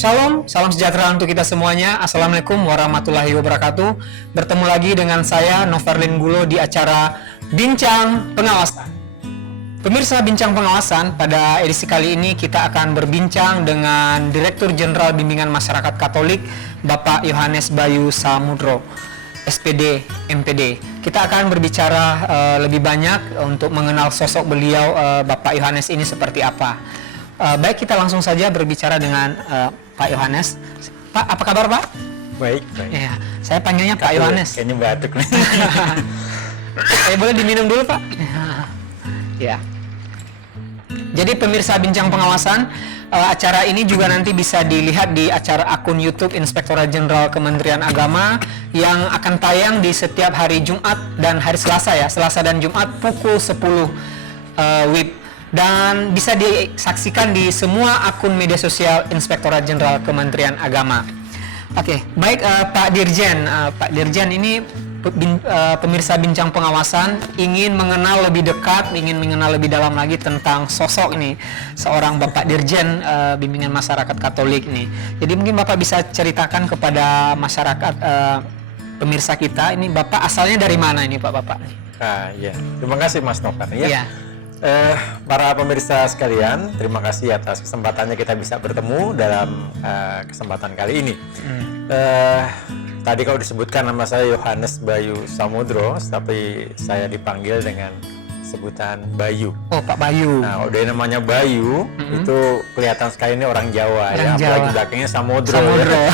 Shalom, salam sejahtera untuk kita semuanya. Assalamualaikum warahmatullahi wabarakatuh. Bertemu lagi dengan saya, Noverlin Gulo, di acara Bincang Pengawasan. Pemirsa Bincang Pengawasan, pada edisi kali ini kita akan berbincang dengan Direktur Jenderal Bimbingan Masyarakat Katolik, Bapak Yohanes Bayu Samudro, SPD, MPD. Kita akan berbicara lebih banyak untuk mengenal sosok beliau, Bapak Yohanes ini seperti apa. Baik, kita langsung saja berbicara dengan Pak Yohanes. Pak, apa kabar Pak? Baik, baik. Ya, saya panggilnya Pak Yohanes. Kayaknya batuk nih. Boleh diminum dulu Pak? Ya. Jadi pemirsa Bincang Pengawasan, acara ini juga nanti bisa dilihat di acara akun YouTube Inspektorat Jenderal Kementerian Agama yang akan tayang di setiap hari Jumat dan hari Selasa ya, Selasa dan Jumat pukul 10 WIB. Dan bisa disaksikan di semua akun media sosial Inspektorat Jenderal Kementerian Agama. Oke, baik Pak Dirjen. Pak Dirjen ini pemirsa Bincang Pengawasan ingin mengenal lebih dekat, ingin mengenal lebih dalam lagi tentang sosok ini, seorang Bapak Dirjen Bimbingan Masyarakat Katolik ini. Jadi mungkin Bapak bisa ceritakan kepada masyarakat pemirsa kita, ini Bapak asalnya dari mana ini Bapak? Ya, terima kasih Mas Novan ya. Iya. Para pemirsa sekalian, terima kasih atas kesempatannya kita bisa bertemu dalam kesempatan kali ini. Tadi kalau disebutkan nama saya Yohanes Bayu Samudro, tapi saya dipanggil dengan sebutan Bayu. Oh, Pak Bayu. Nah, udah namanya Bayu, itu kelihatan sekali ini orang Jawa ya, apalagi belakangnya Samudro. Ya.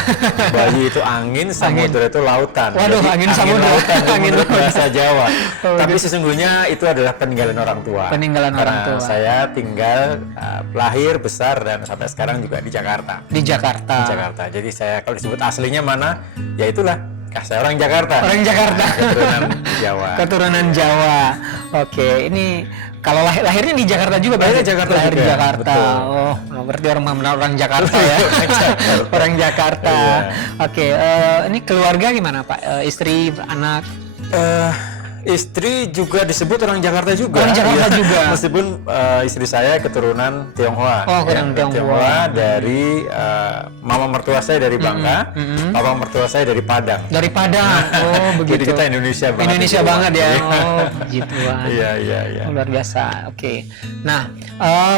Bayu itu angin, Samudro itu lautan. Waduh, jadi, angin Samudro. Lautan, Angin menurut lautan. bahasa Jawa. Oh, tapi gitu. sesungguhnya itu adalah peninggalan orang tua. Peninggalan orang tua. Saya tinggal lahir, besar, dan sampai sekarang juga di Jakarta. Di Jakarta. Di Jakarta. Jadi saya kalau disebut aslinya mana, ya itulah. Saya orang Jakarta. Orang Jakarta. Keturunan Jawa. Keturunan Jawa. Oke, ini kalau lahirnya di Jakarta juga, Lahir berarti? di Jakarta Lahir di juga, Jakarta. betul. Oh, berarti orang Jakarta ya. Orang Jakarta. Iya. Oke, ini keluarga gimana Pak? Istri, anak? Istri juga disebut orang Jakarta juga. Orang Jakarta Ya. juga. Meskipun istri saya keturunan Tionghoa. Oh, keturunan Tionghoa. Dari mama mertua saya dari Bangka, papa mertua saya dari Padang. Dari Padang. Oh, begitu. Jadi kita Indonesia banget. Indonesia gitu. banget ya. Iya. Oh, gituan. Iya. Luar biasa. Oke. Nah,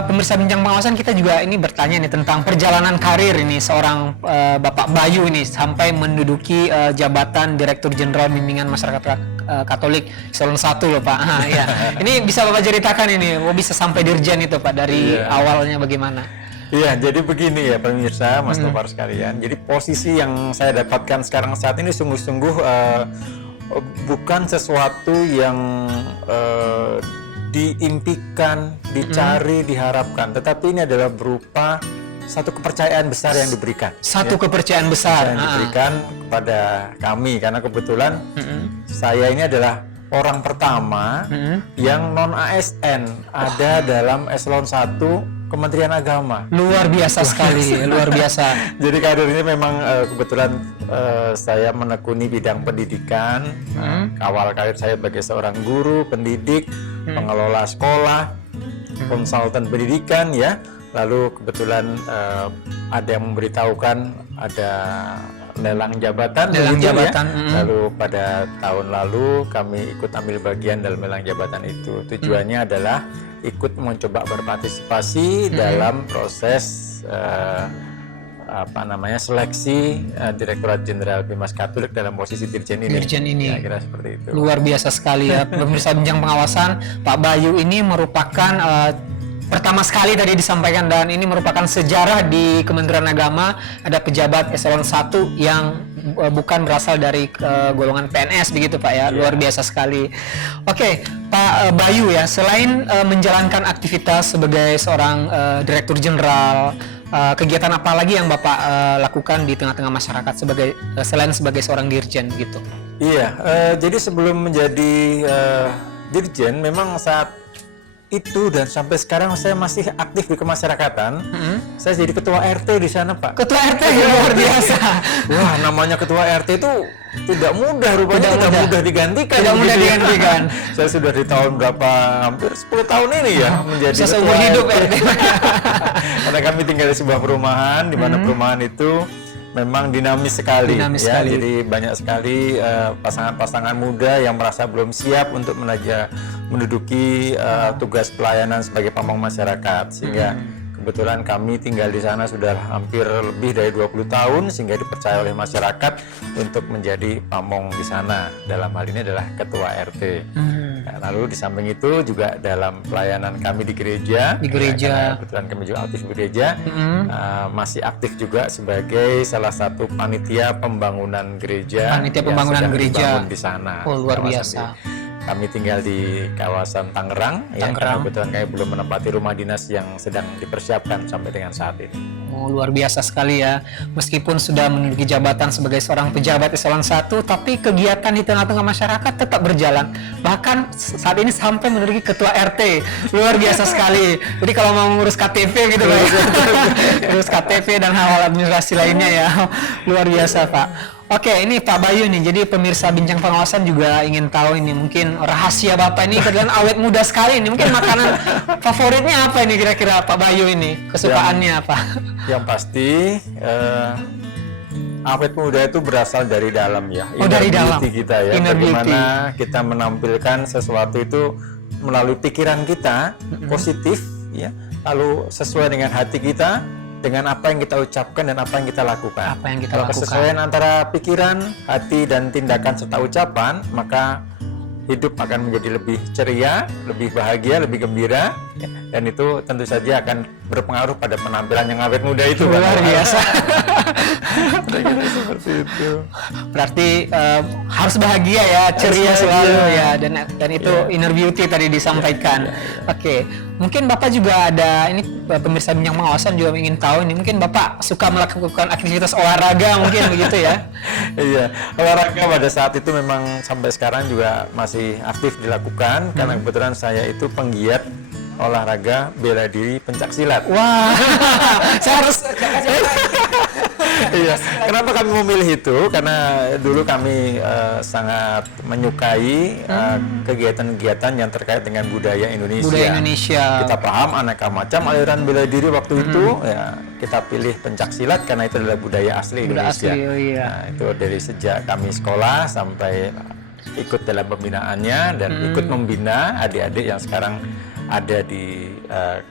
pemirsa Bincang Pengawasan, kita juga ini bertanya nih tentang perjalanan karir ini seorang Bapak Bayu ini sampai menduduki jabatan Direktur Jenderal Bimbingan Masyarakat Katolik Eselon 1 loh Pak. Ya. Ini bisa Bapak ceritakan ini, bisa sampai Dirjen itu Pak, dari awalnya bagaimana? Iya, jadi begini ya pemirsa, Mas Novar sekalian. Jadi posisi yang saya dapatkan sekarang saat ini sungguh-sungguh bukan sesuatu yang diimpikan, dicari, diharapkan, tetapi ini adalah berupa satu kepercayaan besar yang diberikan. Satu kepercayaan besar yang diberikan kepada kami, karena kebetulan saya ini adalah orang pertama yang non ASN ada dalam eselon 1 Kementerian Agama. Luar biasa sekali, luar biasa. Jadi karir ini memang kebetulan saya menekuni bidang pendidikan. Awal karir saya sebagai seorang guru, pendidik, pengelola sekolah, konsultan pendidikan ya. Lalu kebetulan ada yang memberitahukan ada lelang jabatan. Lalu pada tahun lalu kami ikut ambil bagian dalam lelang jabatan itu. Tujuannya adalah ikut mencoba berpartisipasi dalam proses seleksi Direktorat Jenderal Bimas Katolik dalam posisi Dirjen ini. Dirjen ini. Ya, kira seperti itu. Luar biasa sekali ya. Pemirsa Bincang Pengawasan, Pak Bayu ini merupakan pertama sekali tadi disampaikan, dan ini merupakan sejarah di Kementerian Agama, ada pejabat eselon 1 yang bukan berasal dari golongan PNS begitu Pak ya. Luar biasa sekali. Oke, Pak Bayu ya, selain menjalankan aktivitas sebagai seorang Direktur Jenderal, kegiatan apa lagi yang Bapak lakukan di tengah-tengah masyarakat selain sebagai seorang dirjen gitu? Iya, jadi sebelum menjadi dirjen memang saat itu dan sampai sekarang saya masih aktif di kemasyarakatan. Saya jadi ketua RT di sana, Pak. Ketua RT ya, luar biasa. Wah, namanya ketua RT itu tidak mudah, rupanya tidak mudah digantikan. Tidak mudah begitu ya. digantikan. Saya sudah di tahun berapa, hampir 10 tahun ini ya menjadi Seumur ketua hidup RT. RT. Karena kami tinggal di sebuah perumahan, di mana perumahan itu memang dinamis sekali. Dinamis ya. sekali. Jadi banyak sekali pasangan-pasangan muda yang merasa belum siap untuk menduduki tugas pelayanan sebagai pamong masyarakat, sehingga kebetulan kami tinggal di sana sudah hampir lebih dari 20 tahun, sehingga dipercaya oleh masyarakat untuk menjadi pamong di sana. Dalam hal ini adalah ketua RT. Nah, lalu di samping itu juga dalam pelayanan kami di gereja. Di gereja. Ya, karena kebetulan kami juga aktif di gereja. Masih aktif juga sebagai salah satu panitia pembangunan gereja. Panitia yang pembangunan sedang gereja. dibangun di sana. Oh, luar Kawasan biasa. Kami tinggal di kawasan Tangerang, ya, karena kebetulan kami belum menempati rumah dinas yang sedang dipersiapkan sampai dengan saat ini. Oh, luar biasa sekali ya. Meskipun sudah memiliki jabatan sebagai seorang pejabat eselon 1, tapi kegiatan di tengah-tengah masyarakat tetap berjalan. Bahkan saat ini sampai menduduki ketua RT. Luar biasa sekali. Jadi kalau mau ngurus KTP gitu Pak. Ngurus KTP dan hal-hal administrasi lainnya ya. Luar biasa, Pak. Oke, ini Pak Bayu nih. Jadi pemirsa Bincang Pengawasan juga ingin tahu ini mungkin rahasia Bapak ini kebetulan awet muda sekali ini. Mungkin makanan favoritnya apa ini kira-kira Pak Bayu ini? Kesukaannya apa? Yang pasti awet muda itu berasal dari dalam ya. Oh, dari dalam. Beauty kita ya. Inner Bagaimana kita menampilkan sesuatu itu melalui pikiran kita positif ya. Lalu sesuai dengan hati kita, dengan apa yang kita ucapkan dan apa yang kita lakukan. Apa yang kita Kalau lakukan. kesesuaian antara pikiran, hati, dan tindakan serta ucapan, maka hidup akan menjadi lebih ceria, lebih bahagia, lebih gembira, ya. Dan itu tentu saja akan berpengaruh pada penampilan yang awet muda itu. Luar biasa. Seperti itu. Berarti harus bahagia ya, ceria selalu ya, dan itu inner beauty tadi disampaikan. Oke, mungkin Bapak juga ada ini pemirsa Bincang Pengawasan juga ingin tahu ini, mungkin Bapak suka melakukan aktivitas olahraga mungkin begitu ya? Iya, olahraga pada saat itu memang sampai sekarang juga masih aktif dilakukan karena kebetulan saya itu penggiat olahraga bela diri pencak silat. Wah, saya harus Iya, kenapa kami memilih itu? Karena dulu kami sangat menyukai kegiatan-kegiatan yang terkait dengan budaya Indonesia. budaya Indonesia. Kita paham aneka macam aliran bela diri waktu itu, ya kita pilih pencak silat karena itu adalah budaya asli Budaya Indonesia. asli, oh iya. Nah, itu dari sejak kami sekolah sampai ikut dalam pembinaannya dan ikut membina adik-adik yang sekarang ada di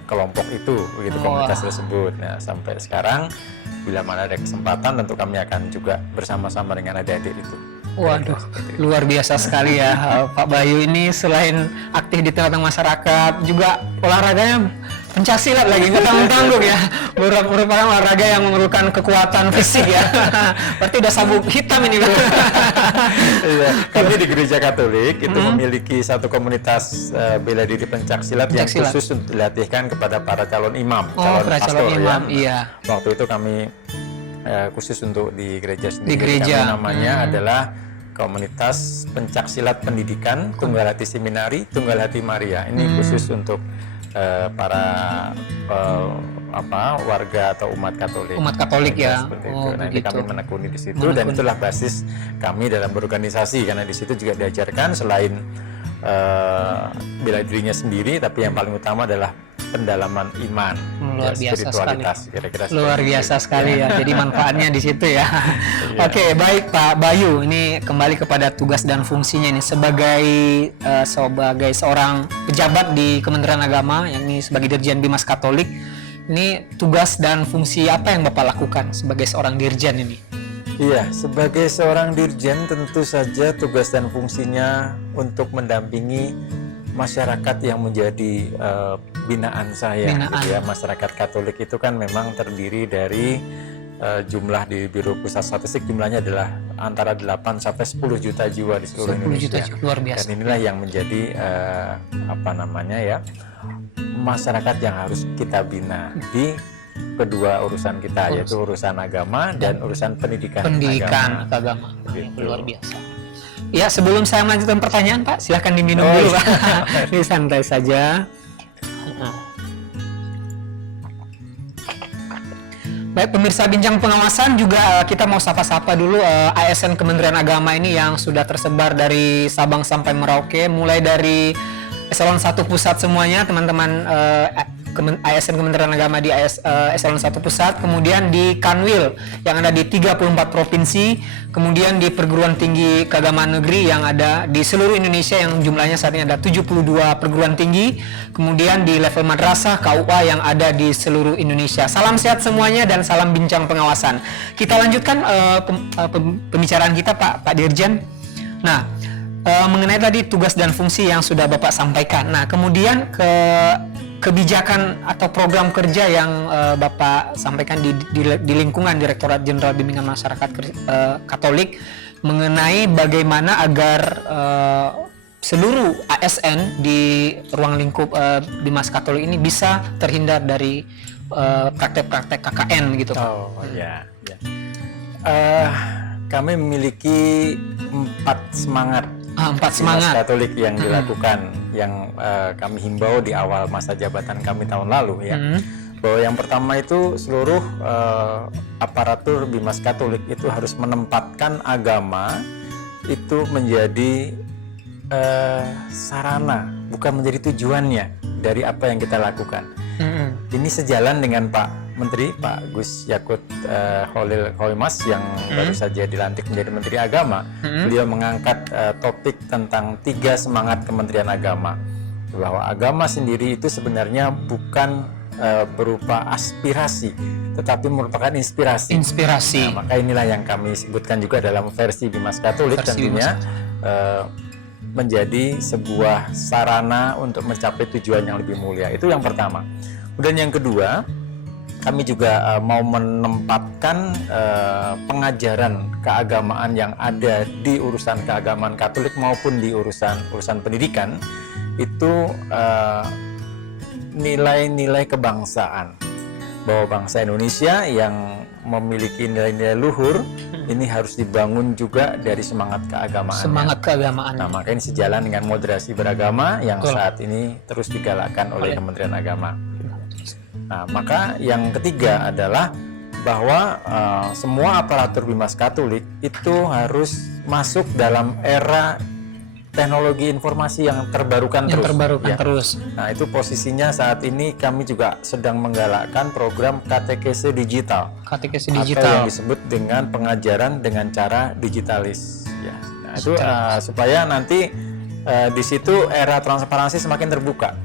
kelompok itu, begitu komunitas tersebut. Nah, sampai sekarang bila mana ada kesempatan tentu kami akan juga bersama-sama dengan adik-adik itu. Waduh, luar biasa sekali ya Pak Bayu ini. Selain aktif di tengah-tengah masyarakat, juga olahraganya pencaksilat lagi, nggak tanggung-tanggung ya. Merupakan olahraga yang memerlukan kekuatan fisik ya. Berarti udah sabuk hitam ini bro. Iya, kami di Gereja Katolik itu memiliki satu komunitas bela diri pencaksilat yang Pencaksilat. khusus untuk dilatihkan kepada para calon imam, Oh, para pastor, calon imam, ya. iya. Waktu itu kami khusus untuk di gereja sendiri. Di gereja. Kami namanya adalah Komunitas Pencaksilat Pendidikan Tunggal Hati Seminari Tunggal Hati Maria. Ini khusus untuk para warga atau umat Katolik. Umat Katolik ya. Seperti Oh, itu. Nanti begitu. kami menekuni di situ dan itulah basis kami dalam berorganisasi, karena di situ juga diajarkan selain bela dirinya sendiri, tapi yang paling utama adalah pendalaman iman, Luar biasa spiritualitas, kira-kira Luar seperti biasa itu. sekali ya. Jadi manfaatnya di situ ya. Oke, baik Pak Bayu. Ini kembali kepada tugas dan fungsinya ini sebagai seorang pejabat di Kementerian Agama, yang ini sebagai Dirjen Bimas Katolik. Ini tugas dan fungsi apa yang Bapak lakukan sebagai seorang dirjen ini? Iya, sebagai seorang dirjen tentu saja tugas dan fungsinya untuk mendampingi masyarakat yang menjadi binaan saya. Binaan. Gitu ya. Masyarakat Katolik itu kan memang terdiri dari jumlah di Biro Pusat Statistik jumlahnya adalah antara 8 sampai 10 juta jiwa di seluruh 10 juta Indonesia. jiwa, luar biasa. Dan inilah yang menjadi masyarakat yang harus kita bina di kedua urusan kita, yaitu urusan agama dan urusan pendidikan agama. Begitu. Luar biasa. Ya, sebelum saya melanjutkan pertanyaan Pak, silahkan diminum dulu Pak. Ini santai saja. Baik pemirsa Bincang Pengawasan juga kita mau sapa-sapa dulu ASN Kementerian Agama ini yang sudah tersebar dari Sabang sampai Merauke, mulai dari eselon 1 pusat semuanya teman-teman ASN Kementerian Agama di eselon 1 pusat, kemudian di Kanwil yang ada di 34 provinsi, kemudian di perguruan tinggi keagamaan negeri yang ada di seluruh Indonesia yang jumlahnya saat ini ada 72 perguruan tinggi, kemudian di level madrasah KUA yang ada di seluruh Indonesia. Salam sehat semuanya dan salam Bincang Pengawasan. Kita lanjutkan pembicaraan kita Pak Dirjen. Nah, mengenai tadi tugas dan fungsi yang sudah Bapak sampaikan. Nah, kemudian kebijakan atau program kerja yang Bapak sampaikan di lingkungan Direktorat Jenderal Bimbingan Masyarakat Katolik mengenai bagaimana agar seluruh ASN di ruang lingkup Bimas Katolik ini bisa terhindar dari praktek-praktek KKN gitu. Oh ya. Kami memiliki 4 semangat. 4 semangat Bimas Katolik yang dilakukan, yang kami himbau di awal masa jabatan kami tahun lalu ya. Bahwa yang pertama itu seluruh aparatur Bimas Katolik itu harus menempatkan agama itu menjadi sarana, bukan menjadi tujuannya dari apa yang kita lakukan. Ini sejalan dengan Pak Menteri, Pak Gus Yakut Khalil Qoimas yang baru saja dilantik menjadi Menteri Agama. Beliau mengangkat topik tentang 3 semangat Kementerian Agama, bahwa agama sendiri itu sebenarnya bukan berupa aspirasi, tetapi merupakan inspirasi. Nah, maka inilah yang kami sebutkan juga dalam versi Bimas Katolik, tentunya menjadi sebuah sarana untuk mencapai tujuan yang lebih mulia. Itu yang pertama. Kemudian yang kedua, kami juga mau menempatkan pengajaran keagamaan yang ada di urusan keagamaan Katolik maupun di urusan pendidikan itu nilai-nilai kebangsaan, bahwa bangsa Indonesia yang memiliki nilai-nilai luhur ini harus dibangun juga dari semangat keagamaan. Semangat keagamaan. Nah, maka ini sejalan dengan moderasi beragama yang saat ini terus digalakkan oleh Kementerian Agama. Nah, maka yang ketiga adalah bahwa semua aparatur Bimas Katolik itu harus masuk dalam era teknologi informasi yang terbarukan terus. Nah, itu posisinya saat ini kami juga sedang menggalakkan program katekese digital. Atau yang disebut dengan pengajaran dengan cara digitalis. Ya. Nah, itu supaya nanti di situ era transparansi semakin terbuka.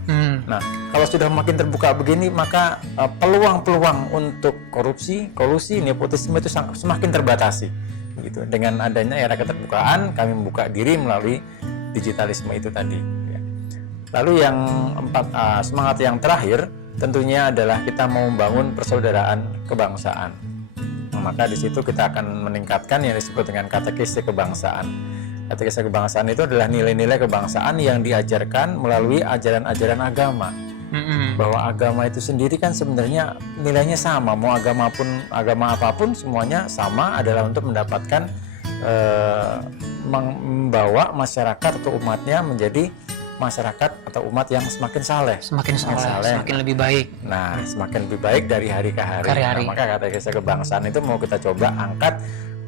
Nah, kalau sudah makin terbuka begini, maka peluang-peluang untuk korupsi, kolusi, nepotisme itu semakin terbatasi. Gitu. Dengan adanya era keterbukaan, kami membuka diri melalui digitalisme itu tadi. Ya. Lalu yang semangat yang terakhir tentunya adalah kita mau membangun persaudaraan kebangsaan. Nah, maka di situ kita akan meningkatkan yang disebut dengan katekese kebangsaan. Katekese kebangsaan itu adalah nilai-nilai kebangsaan yang diajarkan melalui ajaran-ajaran agama. Bahwa agama itu sendiri kan sebenarnya nilainya sama, mau agama apapun semuanya sama, adalah untuk mendapatkan membawa masyarakat atau umatnya menjadi masyarakat atau umat yang semakin saleh, semakin lebih baik. Nah, semakin lebih baik dari hari ke hari. Nah, maka katekese kebangsaan itu mau kita coba angkat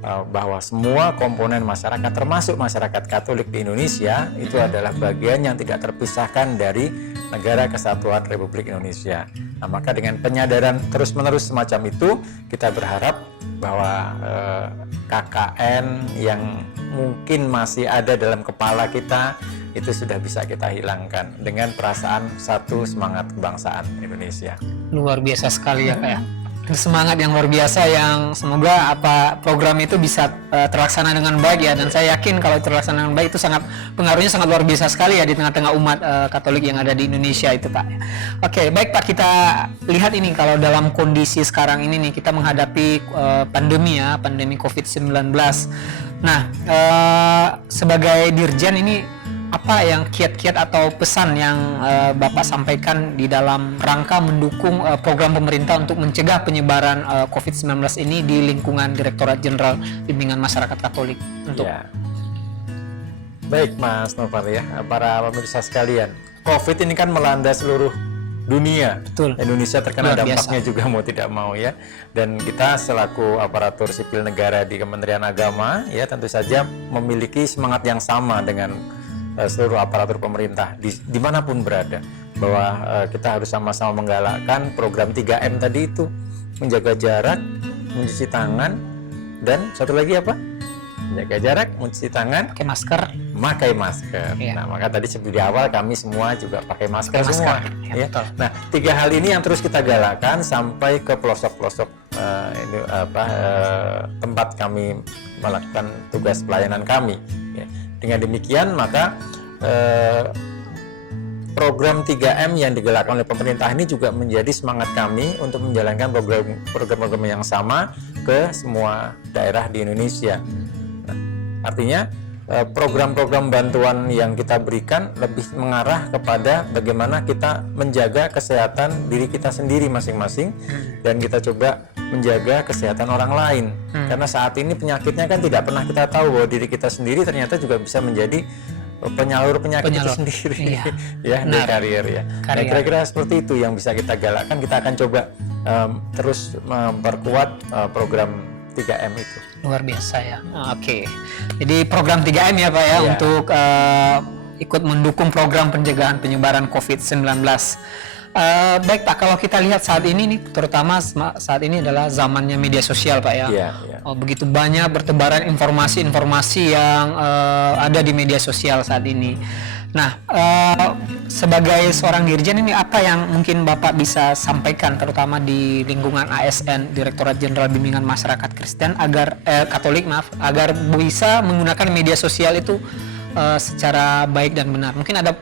bahwa semua komponen masyarakat termasuk masyarakat Katolik di Indonesia itu adalah bagian yang tidak terpisahkan dari Negara Kesatuan Republik Indonesia. Nah, maka dengan penyadaran terus-menerus semacam itu, kita berharap bahwa KKN yang mungkin masih ada dalam kepala kita itu sudah bisa kita hilangkan dengan perasaan satu semangat kebangsaan Indonesia. Luar biasa sekali ya Pak ya. Semangat yang luar biasa yang semoga program itu bisa terlaksana dengan baik ya, dan saya yakin kalau terlaksana dengan baik itu pengaruhnya sangat luar biasa sekali ya di tengah-tengah umat Katolik yang ada di Indonesia itu Pak. Oke, baik Pak, kita lihat ini kalau dalam kondisi sekarang ini nih kita menghadapi pandemi COVID-19. Nah, sebagai Dirjen ini apa yang kiat-kiat atau pesan yang Bapak sampaikan di dalam rangka mendukung program pemerintah untuk mencegah penyebaran COVID-19 ini di lingkungan Direktorat Jenderal Bimbingan Masyarakat Katolik? Baik Mas Noval ya, para pemirsa sekalian, COVID ini kan melanda seluruh dunia. Betul. Indonesia terkena Luar dampaknya biasa. juga mau tidak mau ya. Dan kita selaku aparatur sipil negara di Kementerian Agama ya tentu saja memiliki semangat yang sama dengan seluruh aparatur pemerintah dimanapun berada, bahwa kita harus sama-sama menggalakkan program 3M tadi itu, menjaga jarak, mencuci tangan, dan satu lagi apa? Menjaga jarak, mencuci tangan, Pakai masker. memakai masker. Iya. Nah, maka tadi sebelum di awal kami semua juga pakai masker, Pakai masker, semua. ya, Ya. betul. Nah, 3 hal ini yang terus kita galakkan sampai ke pelosok-pelosok tempat kami melakukan tugas pelayanan kami. Ya. Dengan demikian maka program 3M yang digelarkan oleh pemerintah ini juga menjadi semangat kami untuk menjalankan program-program yang sama ke semua daerah di Indonesia. Nah, artinya program-program bantuan yang kita berikan lebih mengarah kepada bagaimana kita menjaga kesehatan diri kita sendiri masing-masing dan kita coba menjaga kesehatan orang lain. Karena saat ini penyakitnya kan tidak pernah kita tahu bahwa diri kita sendiri ternyata juga bisa menjadi penyalur penyakit itu sendiri. Iya. Ya, di karier ya. Nah, Karier. kira-kira seperti itu yang bisa kita galakkan. Kita akan coba terus memperkuat program 3M itu. Luar biasa ya. Oke. Jadi program 3M ya Pak ya, Iya. untuk ikut mendukung program pencegahan penyebaran COVID-19. Baik Pak, kalau kita lihat saat ini nih, terutama saat ini adalah zamannya media sosial Pak ya. Iya, iya. Begitu banyak bertebaran informasi-informasi yang ada di media sosial saat ini. Nah, sebagai seorang dirjen ini apa yang mungkin Bapak bisa sampaikan terutama di lingkungan ASN, Direktorat Jenderal Bimbingan Masyarakat Kristen agar Katolik agar bisa menggunakan media sosial itu secara baik dan benar. Mungkin ada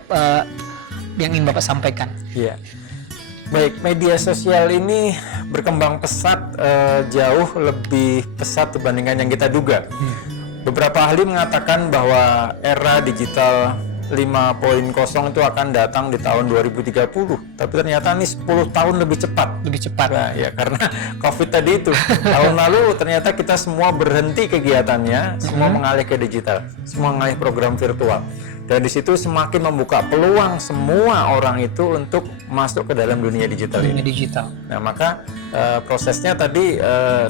yang ingin Bapak sampaikan. Iya. Baik, media sosial ini berkembang pesat, jauh lebih pesat dibandingkan yang kita duga. Beberapa ahli mengatakan bahwa era digital 5.0 itu akan datang di tahun 2030, tapi ternyata ini 10 tahun lebih cepat. Lebih cepat. Nah, ya karena COVID tadi itu. Tahun lalu ternyata kita semua berhenti kegiatannya, semua mengalih ke digital, semua mengalih program virtual. Dan di situ semakin membuka peluang semua orang itu untuk masuk ke dalam dunia digital ini. Dunia digital. Nah, maka prosesnya tadi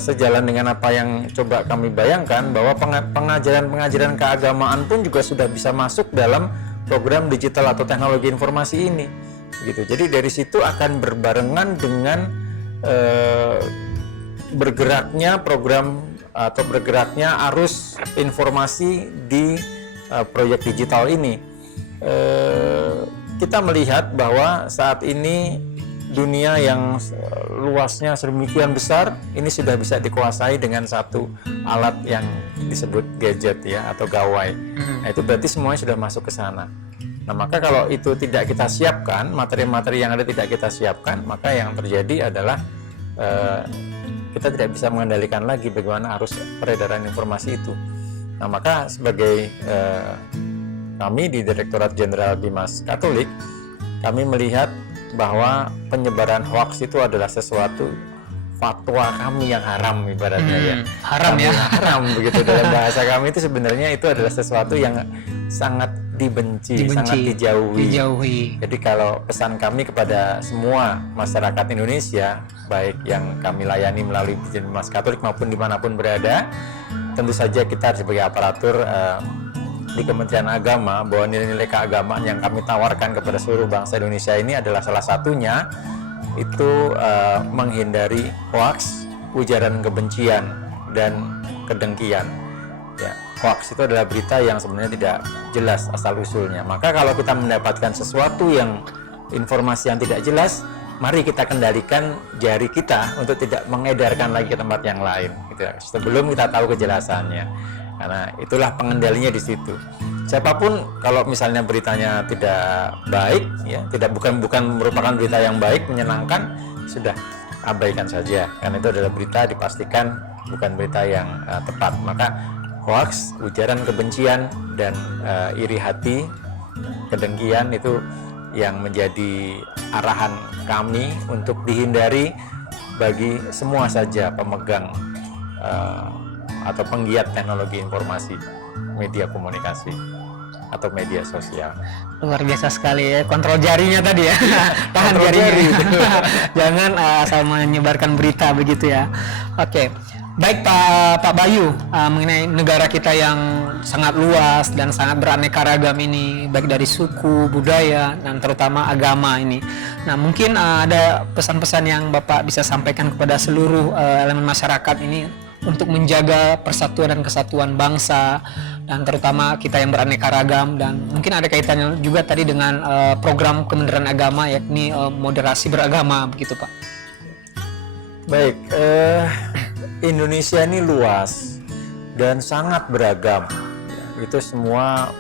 sejalan dengan apa yang coba kami bayangkan, bahwa pengajaran-pengajaran keagamaan pun juga sudah bisa masuk dalam program digital atau teknologi informasi ini. Gitu. Jadi dari situ akan berbarengan dengan bergeraknya program atau bergeraknya arus informasi di proyek digital ini. Kita melihat bahwa saat ini dunia yang luasnya sedemikian besar ini sudah bisa dikuasai dengan satu alat yang disebut gadget ya, atau gawai. Nah, itu berarti semuanya sudah masuk ke sana. Nah, maka kalau itu tidak kita siapkan, materi-materi yang ada tidak kita siapkan, maka yang terjadi adalah kita tidak bisa mengendalikan lagi bagaimana arus peredaran informasi itu. Nah, maka sebagai kami di Direktorat Jenderal Bimas Katolik, kami melihat bahwa penyebaran hoaks itu adalah sesuatu fatwa kami yang haram ibaratnya ya. Haram Kami ya. Haram begitu dalam bahasa kami itu sebenarnya itu adalah sesuatu yang sangat dibenci. Sangat dijauhi. Jadi kalau pesan kami kepada semua masyarakat Indonesia, baik yang kami layani melalui Dirjen Bimas Katolik maupun dimanapun berada, tentu saja kita sebagai aparatur di Kementerian Agama, bahwa nilai-nilai keagamaan yang kami tawarkan kepada seluruh bangsa Indonesia ini adalah salah satunya itu menghindari hoaks, ujaran kebencian, dan kedengkian. Ya, hoaks itu adalah berita yang sebenarnya tidak jelas asal-usulnya. Maka kalau kita mendapatkan sesuatu yang informasi yang tidak jelas, mari kita kendalikan jari kita untuk tidak mengedarkan lagi ke tempat yang lain. Gitu, sebelum kita tahu kejelasannya. Karena itulah pengendalinya di situ. Siapapun kalau misalnya beritanya tidak baik, ya bukan merupakan berita yang baik, menyenangkan, sudah abaikan saja. Karena itu adalah berita dipastikan bukan berita yang tepat. Maka hoaks, ujaran kebencian, dan iri hati, kedengkian itu yang menjadi arahan kami untuk dihindari bagi semua saja pemegang atau penggiat teknologi informasi media komunikasi. atau media sosial. Luar biasa sekali ya, kontrol jarinya tadi ya. Tahan Kontrol jarinya. jari. Jangan asal menyebarkan berita begitu ya. Oke. Baik Pak Bayu, mengenai negara kita yang sangat luas dan sangat beraneka ragam ini, baik dari suku, budaya, dan terutama agama ini. Nah, mungkin ada pesan-pesan yang Bapak bisa sampaikan kepada seluruh elemen masyarakat ini untuk menjaga persatuan dan kesatuan bangsa, dan terutama kita yang beraneka ragam, dan mungkin ada kaitannya juga tadi dengan program Kementerian Agama, yakni moderasi beragama, begitu Pak. Baik, Indonesia ini luas dan sangat beragam. Itu semua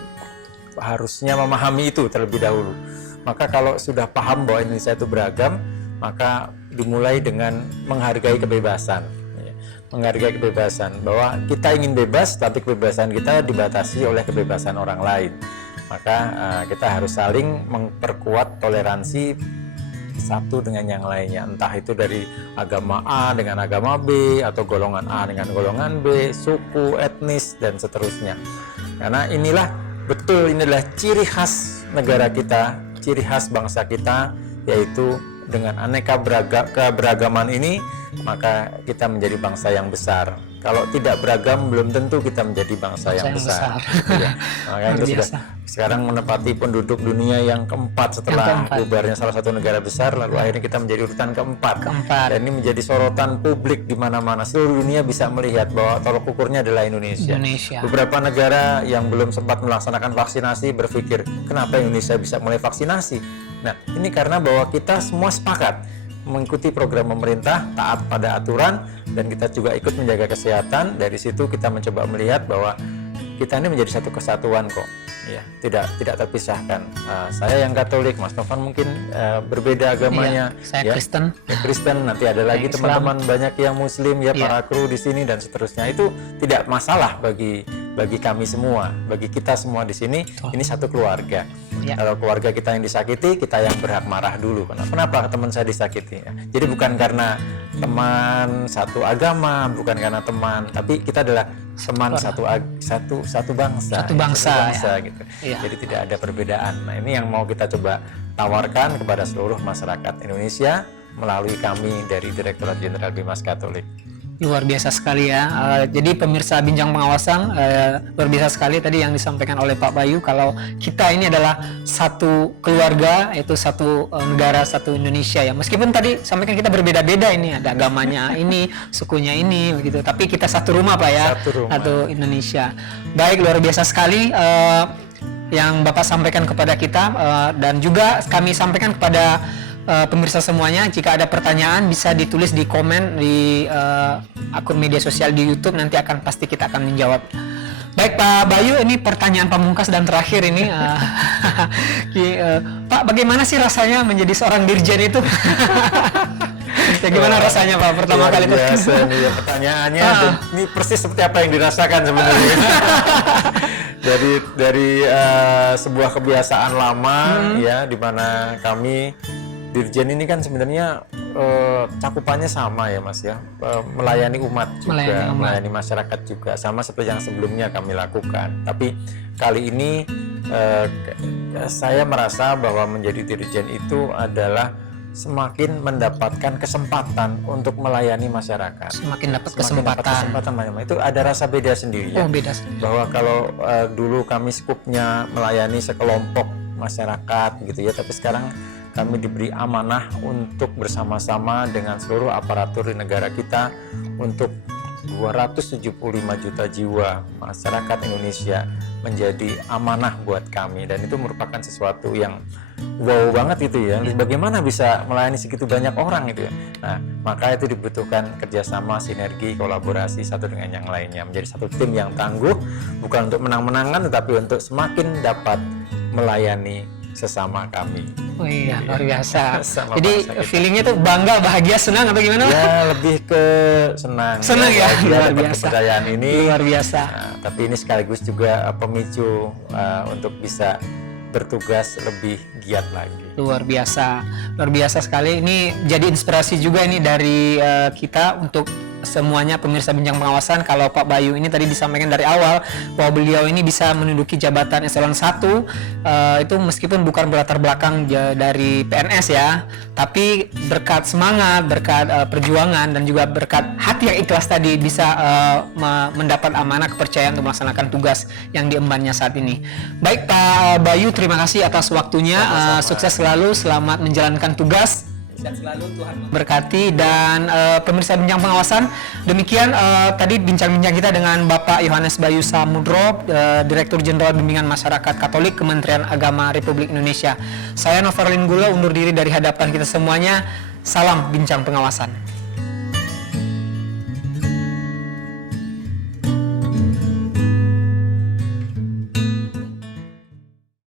harusnya memahami itu terlebih dahulu. Maka kalau sudah paham bahwa Indonesia itu beragam, maka dimulai dengan menghargai kebebasan. Menghargai kebebasan, bahwa kita ingin bebas, tapi kebebasan kita dibatasi oleh kebebasan orang lain. Maka kita harus saling memperkuat toleransi satu dengan yang lainnya, entah itu dari agama A dengan agama B, atau golongan A dengan golongan B, suku, etnis, dan seterusnya. Karena inilah ciri khas negara kita, ciri khas bangsa kita, yaitu dengan aneka keberagaman ini, maka kita menjadi bangsa yang besar. Kalau tidak beragam, belum tentu kita menjadi bangsa yang besar. Ya. Maka itu sudah sekarang menempati penduduk dunia yang keempat setelah bubarnya salah satu negara besar, lalu akhirnya kita menjadi urutan keempat. Dan ini menjadi sorotan publik di mana-mana. Seluruh dunia bisa melihat bahwa tolok ukurnya adalah Indonesia. Beberapa negara yang belum sempat melaksanakan vaksinasi berpikir, kenapa Indonesia bisa mulai vaksinasi? Nah, ini karena bahwa kita semua sepakat mengikuti program pemerintah, taat pada aturan, dan kita juga ikut menjaga kesehatan. Dari situ kita mencoba melihat bahwa kita ini menjadi satu kesatuan kok, ya, tidak terpisahkan. Saya yang Katolik, Mas Novan mungkin berbeda agamanya. Saya Kristen. Kristen, nanti ada lagi teman-teman banyak yang Muslim, ya, para kru di sini dan seterusnya. Itu tidak masalah bagi kami semua, bagi kita semua di sini. Ini satu keluarga. Kalau keluarga kita yang disakiti, kita yang berhak marah dulu. Kenapa teman saya disakiti? Jadi bukan karena teman satu agama, bukan karena teman, tapi kita adalah teman satu bangsa. Satu bangsa gitu. Jadi tidak ada perbedaan. Nah, ini yang mau kita coba tawarkan kepada seluruh masyarakat Indonesia melalui kami dari Direktorat Jenderal Bimas Katolik. Luar biasa sekali ya. Jadi pemirsa Bincang Pengawasan, luar biasa sekali tadi yang disampaikan oleh Pak Bayu, kalau kita ini adalah satu keluarga, yaitu satu negara, satu Indonesia ya. Meskipun tadi sampaikan kita berbeda-beda, ini ada agamanya ini, sukunya ini begitu, tapi kita satu rumah Pak ya. Satu Indonesia. Baik, luar biasa sekali yang Bapak sampaikan kepada kita, dan juga kami sampaikan kepada pemirsa semuanya. Jika ada pertanyaan bisa ditulis di komen di akun media sosial di YouTube, nanti pasti kita akan menjawab. Baik Pak Bayu, ini pertanyaan pamungkas dan terakhir ini. Pak, bagaimana sih rasanya menjadi seorang dirjen itu? Ya, gimana rasanya Pak pertama kali itu? Biasa nih ya pertanyaannya. Ini persis seperti apa yang dirasakan sebenarnya. dari sebuah kebiasaan lama, ya, di mana kami Dirjen ini kan sebenarnya cakupannya sama ya Mas ya, melayani umat juga, melayani masyarakat juga, sama seperti yang sebelumnya kami lakukan. Tapi kali ini saya merasa bahwa menjadi Dirjen itu adalah semakin mendapatkan kesempatan untuk melayani masyarakat. Semakin dapat kesempatan itu ada rasa beda sendiri ya. Beda. Bahwa kalau dulu kami skupnya melayani sekelompok masyarakat gitu ya, tapi sekarang kami diberi amanah untuk bersama-sama dengan seluruh aparatur di negara kita untuk 275 juta jiwa masyarakat Indonesia menjadi amanah buat kami, dan itu merupakan sesuatu yang wow banget gitu ya. Bagaimana bisa melayani segitu banyak orang gitu ya. Nah, maka itu dibutuhkan kerjasama, sinergi, kolaborasi satu dengan yang lainnya, menjadi satu tim yang tangguh, bukan untuk menang-menangan tetapi untuk semakin dapat melayani sesama kami. Oh iya, luar biasa. Jadi feelingnya tuh bangga, bahagia, senang atau gimana? Ya, lebih ke senang. Senang ya, luar biasa. Kepercayaan ini luar biasa. Nah, tapi ini sekaligus juga pemicu untuk bisa bertugas lebih giat lagi. Luar biasa sekali. Ini jadi inspirasi juga ini dari kita untuk semuanya pemirsa Bincang Pengawasan, kalau Pak Bayu ini tadi disampaikan dari awal bahwa beliau ini bisa menduduki jabatan eselon 1 itu meskipun bukan berlatar belakang dari PNS ya, tapi berkat semangat, berkat perjuangan dan juga berkat hati yang ikhlas tadi bisa mendapat amanah kepercayaan untuk melaksanakan tugas yang diembannya saat ini. Baik Pak Bayu, terima kasih atas waktunya. Sukses selalu, selamat menjalankan tugas. Sehat selalu, Tuhan berkati. Dan pemirsa Bincang Pengawasan, demikian tadi bincang-bincang kita dengan Bapak Yohanes Bayu Samudro, Direktur Jenderal Bimbingan Masyarakat Katolik Kementerian Agama Republik Indonesia. Saya Novarlin Gula undur diri dari hadapan kita semuanya. Salam Bincang Pengawasan.